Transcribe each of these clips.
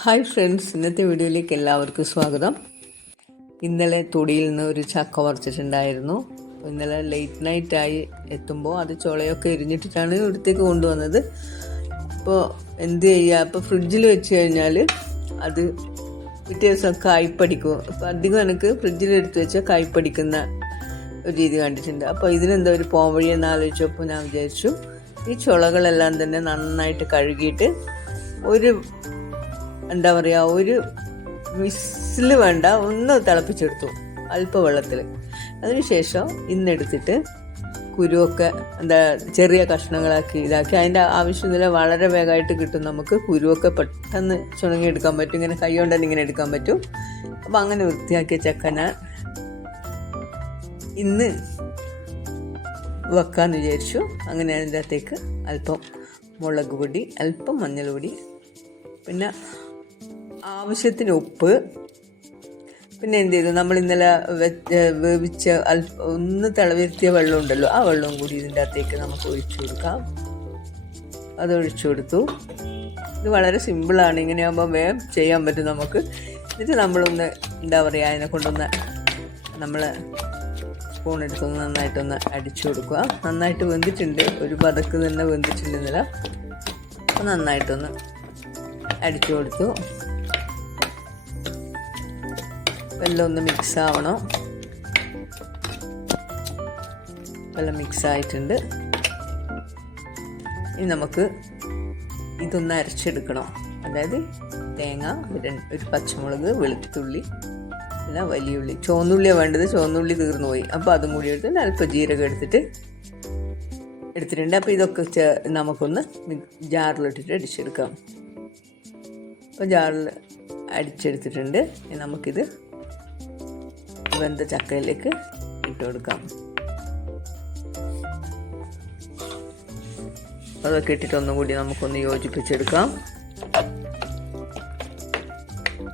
Hi friends ഇന്നത്തെ വീഡിയോയിലേക്ക് എല്ലാവർക്കും സ്വാഗതം. ഇന്നലെ തൊടിയിൽ നിന്ന് ഒരു ചക്ക പറിച്ചിട്ടുണ്ടായിരുന്നു. ഇന്നലെ ലേറ്റ് ആയി എത്തുമ്പോൾ അത് ചുളയൊക്കെ എരിഞ്ഞിട്ടിട്ടാണ് ഇവിടത്തേക്ക് കൊണ്ടുവന്നത്. അപ്പോൾ എന്ത് ചെയ്യുക അപ്പോൾ ഫ്രിഡ്ജിൽ വെച്ച് കഴിഞ്ഞാൽ അത് പിറ്റേ ദിവസം കായ്പടിക്കും അപ്പോൾ അധികം എനിക്ക് ഫ്രിഡ്ജിൽ എടുത്ത് വെച്ചാൽ കായ്പടിക്കുന്ന ഒരു രീതി കണ്ടിട്ടുണ്ട്. അപ്പോൾ ഇതിനെന്താ ഒരു പോംവഴി എന്ന് ആലോചിച്ചപ്പോൾ ഞാൻ വിചാരിച്ചു ഈ ചുളകളെല്ലാം തന്നെ നന്നായിട്ട് കഴുകിയിട്ട് ഒരു എന്താ പറയുക ഒരു വിസിൽ വേണ്ട ഒന്ന് തിളപ്പിച്ചെടുത്തു അല്പ വെള്ളത്തിൽ അതിനുശേഷം ഇന്നെടുത്തിട്ട് കുരുവൊക്കെ എന്താ ചെറിയ കഷ്ണങ്ങളാക്കി ഇതാക്കി. അതിന്റെ ആവശ്യമില്ല വളരെ വേഗമായിട്ട് കിട്ടും നമുക്ക്. കുരുവൊക്കെ പെട്ടെന്ന് ചുണങ്ങിയെടുക്കാൻ പറ്റും. ഇങ്ങനെ കൈ കൊണ്ട് തന്നെ ഇങ്ങനെ എടുക്കാൻ പറ്റും. അപ്പം അങ്ങനെ വൃത്തിയാക്കിയ ചക്കന ഇന്ന് വെക്കാമെന്ന് വിചാരിച്ചു. അങ്ങനെ അതിന്റെ അകത്തേക്ക് അല്പം മുളക് പൊടി അല്പം മഞ്ഞൾ പൊടി പിന്നെ ആവശ്യത്തിന് ഉപ്പ്. പിന്നെ എന്ത് ചെയ്തു? നമ്മൾ ഇന്നലെ വെച്ച് വേവിച്ച അല്പ ഒന്ന് തിളവരുത്തിയ വെള്ളം ഉണ്ടല്ലോ ആ വെള്ളവും കൂടി ഇതിന്റെ അകത്തേക്ക് നമുക്ക് ഒഴിച്ചു കൊടുക്കാം. അത് ഒഴിച്ചു കൊടുത്തു. ഇത് വളരെ സിമ്പിളാണ് ഇങ്ങനെയാകുമ്പോൾ വേഗം ചെയ്യാൻ പറ്റും നമുക്ക്. എന്നിട്ട് നമ്മളൊന്ന് എന്താ പറയുക അതിനെ കൊണ്ടൊന്ന് നമ്മൾ സ്പൂൺ എടുത്തൊന്ന് നന്നായിട്ടൊന്ന് അടിച്ചു കൊടുക്കുക. നന്നായിട്ട് വെന്തിട്ടുണ്ട്. ഒരു പതക്ക് തന്നെ വെന്തിട്ടുണ്ട് ഇന്നലെ. അപ്പോൾ നന്നായിട്ടൊന്ന് അടിച്ചു കൊടുത്തു. എല്ലാം ഒന്ന് മിക്സ് ആവണം എല്ലാം മിക്സ് ആയിട്ടുണ്ട് ഇനി നമുക്ക് ഇതൊന്ന് അരച്ചെടുക്കണം. അതായത് തേങ്ങ ഒരു പച്ചമുളക് വെളുത്തുള്ളി അല്ല വലിയ ഉള്ളി ചുവന്നുള്ളിയാണ് വേണ്ടത്. ചുവന്നുള്ളി തീർന്നു പോയി. അപ്പോൾ അതും കൂടി എടുത്ത് അല്പം ജീരകം എടുത്തിട്ട് എടുത്തിട്ടുണ്ട്. അപ്പോൾ ഇതൊക്കെ നമുക്കൊന്ന് ജാറിലിട്ടിട്ട് അടിച്ചെടുക്കാം. അപ്പോൾ ജാറിൽ അടിച്ചെടുത്തിട്ടുണ്ട്. നമുക്കിത് വെന്ത ചക്കയിലേക്ക് ഇട്ട് കൊടുക്കാം. അതൊക്കെ ഇട്ടിട്ട് ഒന്നും കൂടി നമുക്കൊന്ന് യോജിപ്പിച്ചെടുക്കാം.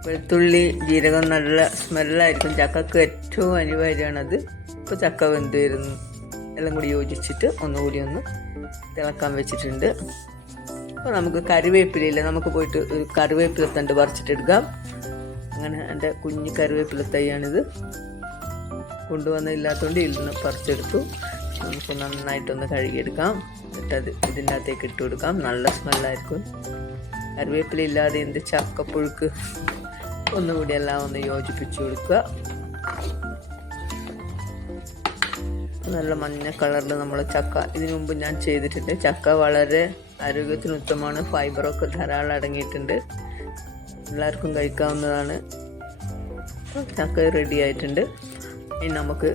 വെളുത്തുള്ളി ജീരകം നല്ല സ്മെല്ലായിരിക്കും. ചക്കക്ക് ഏറ്റവും അനിവാര്യമാണത്. ഇപ്പോൾ ചക്ക വെന്ത് വരുന്നു എല്ലാം കൂടി യോജിച്ചിട്ട് ഒന്നുകൂടി ഒന്ന് തിളക്കാൻ വെച്ചിട്ടുണ്ട്. അപ്പോൾ നമുക്ക് കറിവേപ്പിലയില്ല നമുക്ക് പോയിട്ട് കറിവേപ്പില തണ്ട് പറിച്ചിട്ടെടുക്കാം. അങ്ങനെ എന്റെ കുഞ്ഞു കറിവേപ്പില തൈയാണിത് കൊണ്ടുവന്നില്ലാത്തതുകൊണ്ട് ഇതിൽ നിന്ന് പറിച്ചെടുത്തു. നമുക്ക് നന്നായിട്ടൊന്ന് കഴുകിയെടുക്കാം. എന്നിട്ടത് ഇതിന്റെ അകത്തേക്ക് ഇട്ട് കൊടുക്കാം. നല്ല സ്മെല്ലായിരിക്കും. കറിവേപ്പില ഇല്ലാതെ എന്ത് ചക്കപ്പുഴുക്ക്? ഒന്നുകൂടി എല്ലാം ഒന്ന് യോജിപ്പിച്ച് കൊടുക്കുക. നല്ല മഞ്ഞ കളറിൽ നമ്മൾ ചക്ക. ഇതിനു മുമ്പ് ഞാൻ ചെയ്തിട്ടുണ്ട്. ചക്ക വളരെ ആരോഗ്യത്തിന് ഉത്തമമാണ്. ഫൈബറൊക്കെ ധാരാളം അടങ്ങിയിട്ടുണ്ട്. എല്ലാവർക്കും കഴിക്കാവുന്നതാണ്. ചക്ക റെഡി ആയിട്ടുണ്ട്. ഇനി നമുക്ക്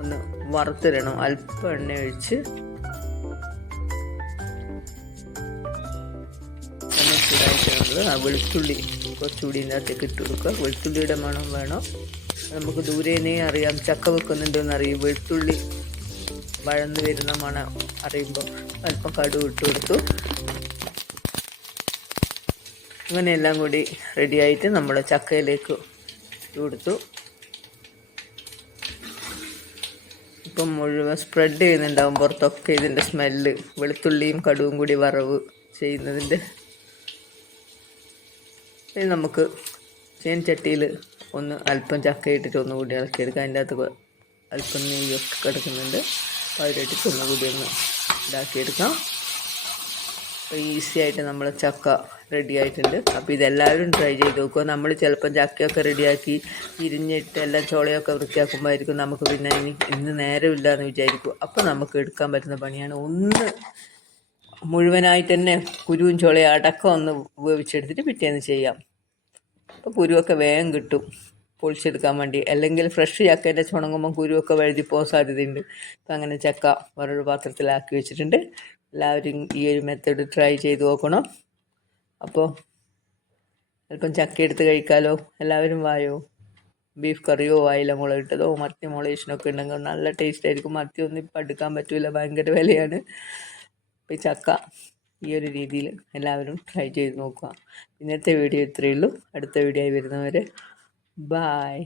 ഒന്ന് വറുത്തിടണം. അല്പം എണ്ണ ഒഴിച്ച് വെളുത്തുള്ളി കുറച്ചുകൂടി ഇതിനകത്തേക്ക് ഇട്ട് കൊടുക്കുക. വെളുത്തുള്ളിയുടെ മണം വേണം. നമുക്ക് ദൂരേനെ അറിയാം ചക്ക വെക്കുന്നുണ്ടെന്ന് അറിയും. വെളുത്തുള്ളി വഴന്ന് വരുന്ന മണം അറിയുമ്പോൾ അല്പം കടുവ് ഇട്ട് കൊടുത്തു. അങ്ങനെയെല്ലാം കൂടി റെഡിയായിട്ട് നമ്മൾ ചക്കയിലേക്ക് കൊടുത്തു. ഇപ്പം മുഴുവൻ സ്പ്രെഡ് ചെയ്യുന്നുണ്ടാവും പുറത്തൊക്കെ ഇതിന്റെ സ്മെല്ല് വെളുത്തുള്ളിയും കടുവും കൂടി വറവ് ചെയ്യുന്നതിന്റെ. ഇനി നമുക്ക് ചേൻ ചട്ടിയിൽ ഒന്ന് അല്പം ചക്ക ഇട്ടിട്ട് ഒന്നുകൂടി ഇളക്കിയെടുക്കുക അതിന്റെ അകത്ത് അല്പം നെയ്യൊക്കെ കിടക്കുന്നുണ്ട്. അപ്പോൾ അതിലിട്ടിട്ട് ഒന്നുകൂടി ഒന്ന് ഇതാക്കിയെടുക്കാം. ഈസി ആയിട്ട് നമ്മൾ ചക്ക റെഡി ആയിട്ടുണ്ട്. അപ്പോൾ ഇതെല്ലാവരും ട്രൈ ചെയ്ത് നോക്കുക. നമ്മൾ ചിലപ്പം ചക്കയൊക്കെ റെഡിയാക്കി തിരിഞ്ഞിട്ട് എല്ലാം ചോളയൊക്കെ വൃത്തിയാക്കുമ്പോഴായിരിക്കും നമുക്ക് പിന്നെ ഇനി ഇന്ന് നേരമില്ല എന്ന് വിചാരിക്കും അപ്പോൾ നമുക്ക് എടുക്കാൻ പറ്റുന്ന പണിയാണ്. ഒന്ന് മുഴുവനായിട്ട് തന്നെ കുരുവും ചോളയും അടക്കം ഒന്ന് ഉപയോഗിച്ചെടുത്തിട്ട് പിറ്റേന്ന് ചെയ്യാം. അപ്പോൾ കുരുവൊക്കെ വേഗം കിട്ടും പൊളിച്ചെടുക്കാൻ വേണ്ടി. അല്ലെങ്കിൽ ഫ്രഷ് ചക്കേന്റെ ചുണങ്ങുമ്പം കുരുവൊക്കെ വഴുതി പോകാൻ സാധ്യതയുണ്ട്. അപ്പം അങ്ങനെ ചക്ക വേറൊരു പാത്രത്തിലാക്കി വെച്ചിട്ടുണ്ട്. എല്ലാവരും ഈ ഒരു മെത്തേഡ് ട്രൈ ചെയ്ത് നോക്കണം. അപ്പോൾ അല്പം ചക്ക എടുത്ത് കഴിക്കാലോ. എല്ലാവരും വായോ? ബീഫ് കറിയോ വായില മുളക് ഇട്ടതോ മത്തി മുളകേഷനൊക്കെ ഉണ്ടെങ്കിൽ നല്ല ടേസ്റ്റ് ആയിരിക്കും. മത്തി ഒന്നും ഇപ്പം എടുക്കാൻ പറ്റില്ല ഭയങ്കര വിലയാണ്. ഇപ്പം ചക്ക ഈ ഒരു രീതിയിൽ എല്ലാവരും ട്രൈ ചെയ്ത് നോക്കുക. ഇന്നത്തെ വീഡിയോ ഇത്രയേ ഉള്ളൂ. അടുത്ത വീഡിയോ ആയി വരുന്നവരെ ബായ്